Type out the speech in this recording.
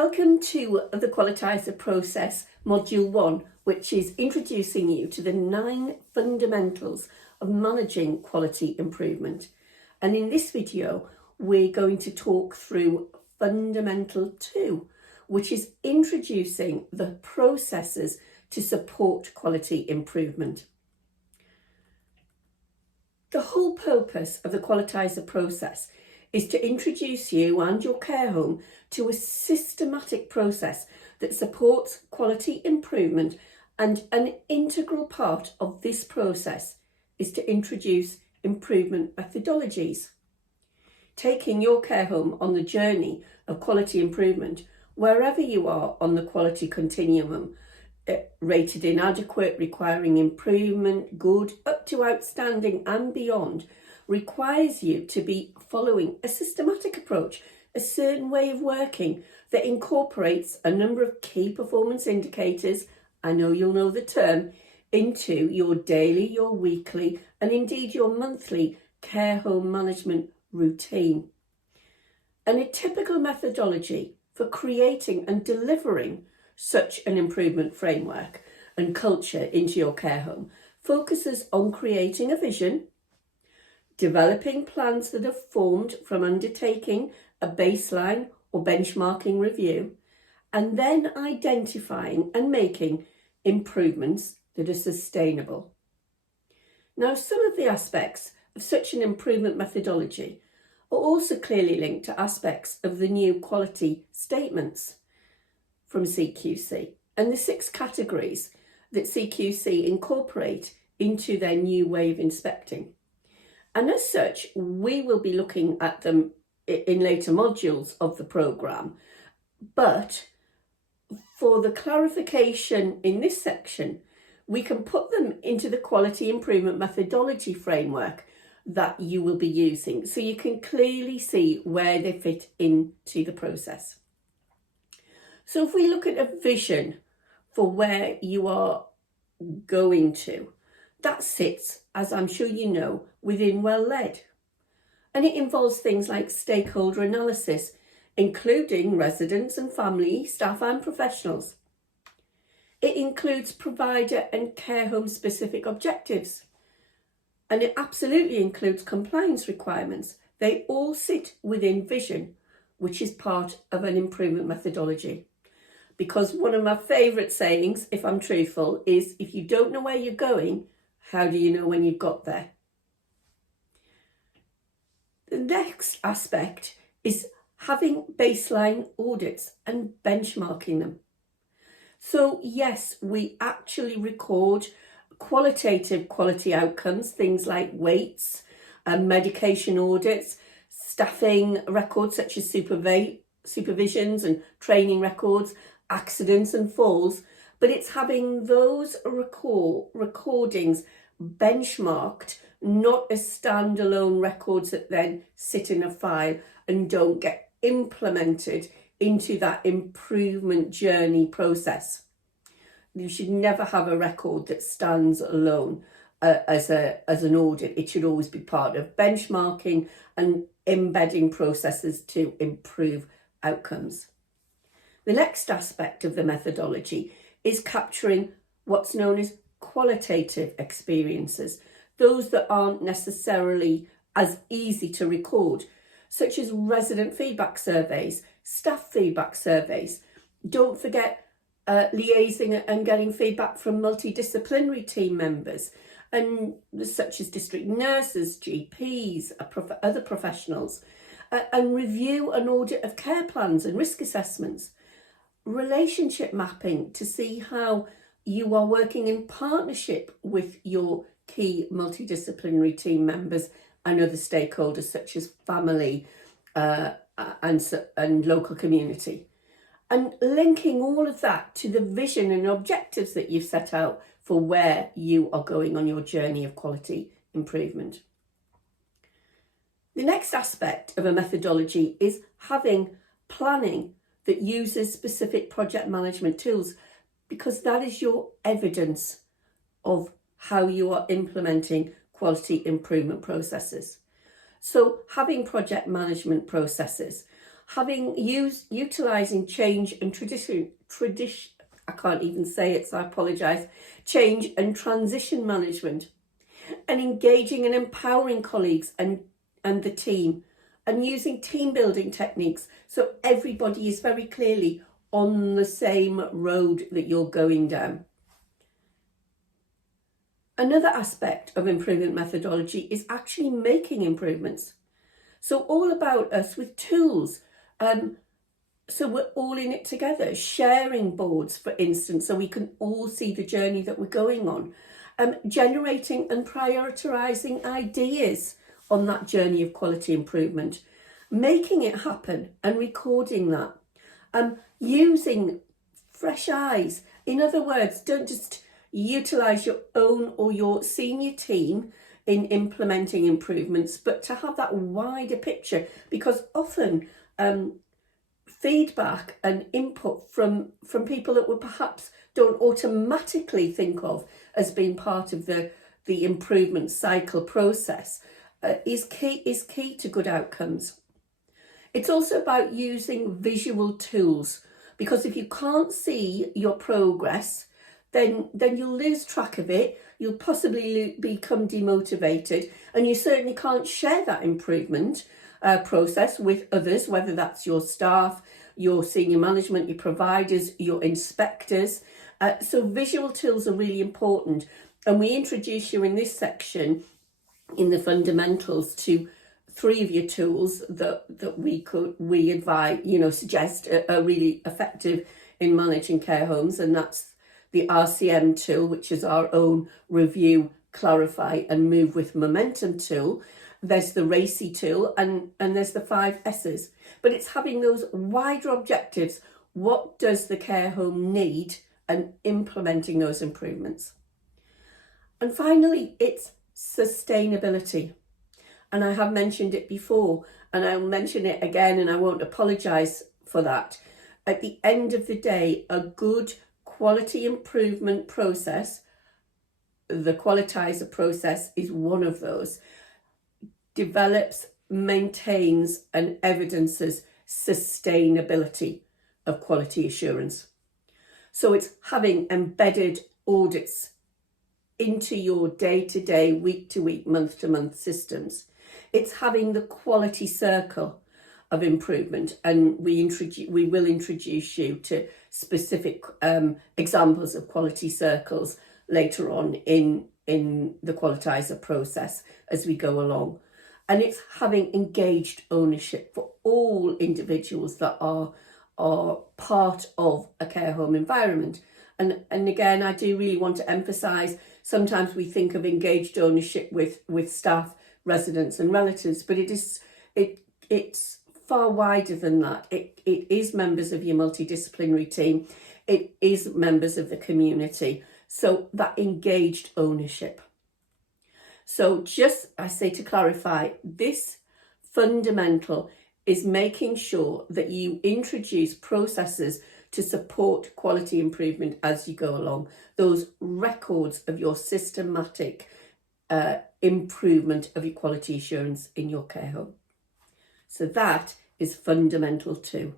Welcome to the Qualitizer Process Module 1, which is introducing you to the 9 fundamentals of managing quality improvement. And in this video, we're going to talk through Fundamental 2, which is introducing the processes to support quality improvement. The whole purpose of the Qualitizer process is to introduce you and your care home to a systematic process that supports quality improvement, and an integral part of this process is to introduce improvement methodologies. Taking your care home on the journey of quality improvement, wherever you are on the quality continuum, rated inadequate, requiring improvement, good, up to outstanding and beyond, requires you to be following a systematic approach, a certain way of working that incorporates a number of key performance indicators, I know you'll know the term, into your daily, your weekly, and indeed your monthly care home management routine. And a typical methodology for creating and delivering such an improvement framework and culture into your care home focuses on creating a vision, developing plans that are formed from undertaking a baseline or benchmarking review, and then identifying and making improvements that are sustainable. Now, some of the aspects of such an improvement methodology are also clearly linked to aspects of the new quality statements from CQC and the 6 categories that CQC incorporate into their new way of inspecting. And as such, we will be looking at them in later modules of the programme. But for the clarification in this section, we can put them into the quality improvement methodology framework that you will be using, so you can clearly see where they fit into the process. So if we look at a vision for where you are going to, that sits, as I'm sure you know, within well-led. And it involves things like stakeholder analysis, including residents and family, staff and professionals. It includes provider and care home specific objectives. And it absolutely includes compliance requirements. They all sit within vision, which is part of an improvement methodology. Because one of my favourite sayings, if I'm truthful, is if you don't know where you're going, how do you know when you've got there? The next aspect is having baseline audits and benchmarking them. So yes, we actually record qualitative quality outcomes, things like weights and medication audits, staffing records such as supervisions and training records, accidents and falls, but it's having those recordings benchmarked, not as standalone records that then sit in a file and don't get implemented into that improvement journey process. You should never have a record that stands alone as an audit. It should always be part of benchmarking and embedding processes to improve outcomes. The next aspect of the methodology is capturing what's known as qualitative experiences, those that aren't necessarily as easy to record, such as resident feedback surveys, staff feedback surveys. Don't forget liaising and getting feedback from multidisciplinary team members, and such as district nurses, GPs, other professionals, and review and audit of care plans and risk assessments. Relationship mapping to see how you are working in partnership with your key multidisciplinary team members and other stakeholders such as family and local community. And linking all of that to the vision and objectives that you've set out for where you are going on your journey of quality improvement. The next aspect of a methodology is having planning that uses specific project management tools, because that is your evidence of how you are implementing quality improvement processes. So having project management processes, utilising change and I can't even say it, so I apologise, change and transition management, and engaging and empowering colleagues and the team, and using team building techniques so everybody is very clearly on the same road that you're going down. Another aspect of improvement methodology is actually making improvements. So all about us with tools. So we're all in it together, sharing boards, for instance, so we can all see the journey that we're going on. Generating and prioritising ideas on that journey of quality improvement, making it happen and recording that. Using fresh eyes. In other words, don't just utilise your own or your senior team in implementing improvements, but to have that wider picture, because often feedback and input from people that we perhaps don't automatically think of as being part of the improvement cycle process is key to good outcomes. It's also about using visual tools, because if you can't see your progress, then you'll lose track of it, you'll possibly become demotivated, and you certainly can't share that improvement process with others, whether that's your staff, your senior management, your providers, your inspectors. So visual tools are really important, and we introduce you in this section in the fundamentals to 3 of your tools that we advise, suggest are really effective in managing care homes, and that's the RCM tool, which is our own review, clarify and move with momentum tool. There's the RACI tool, and there's the 5 S's. But it's having those wider objectives. What does the care home need, and implementing those improvements. And finally, it's sustainability. And I have mentioned it before, and I'll mention it again, and I won't apologise for that. At the end of the day, a good quality improvement process, the qualitizer process is one of those, develops, maintains and evidences sustainability of quality assurance. So it's having embedded audits into your day-to-day, week-to-week, month-to-month systems. It's having the quality circle of improvement, and we will introduce you to specific examples of quality circles later on in the qualitizer process as we go along. And it's having engaged ownership for all individuals that are part of a care home environment. And again, I do really want to emphasise, sometimes we think of engaged ownership with staff, residents and relatives, but it's far wider than that. It is members of your multidisciplinary team. It is members of the community. So that engaged ownership. So I say to clarify, this fundamental is making sure that you introduce processes to support quality improvement as you go along. Those records of your systematic improvement of your quality assurance in your care home. So that is fundamental 2.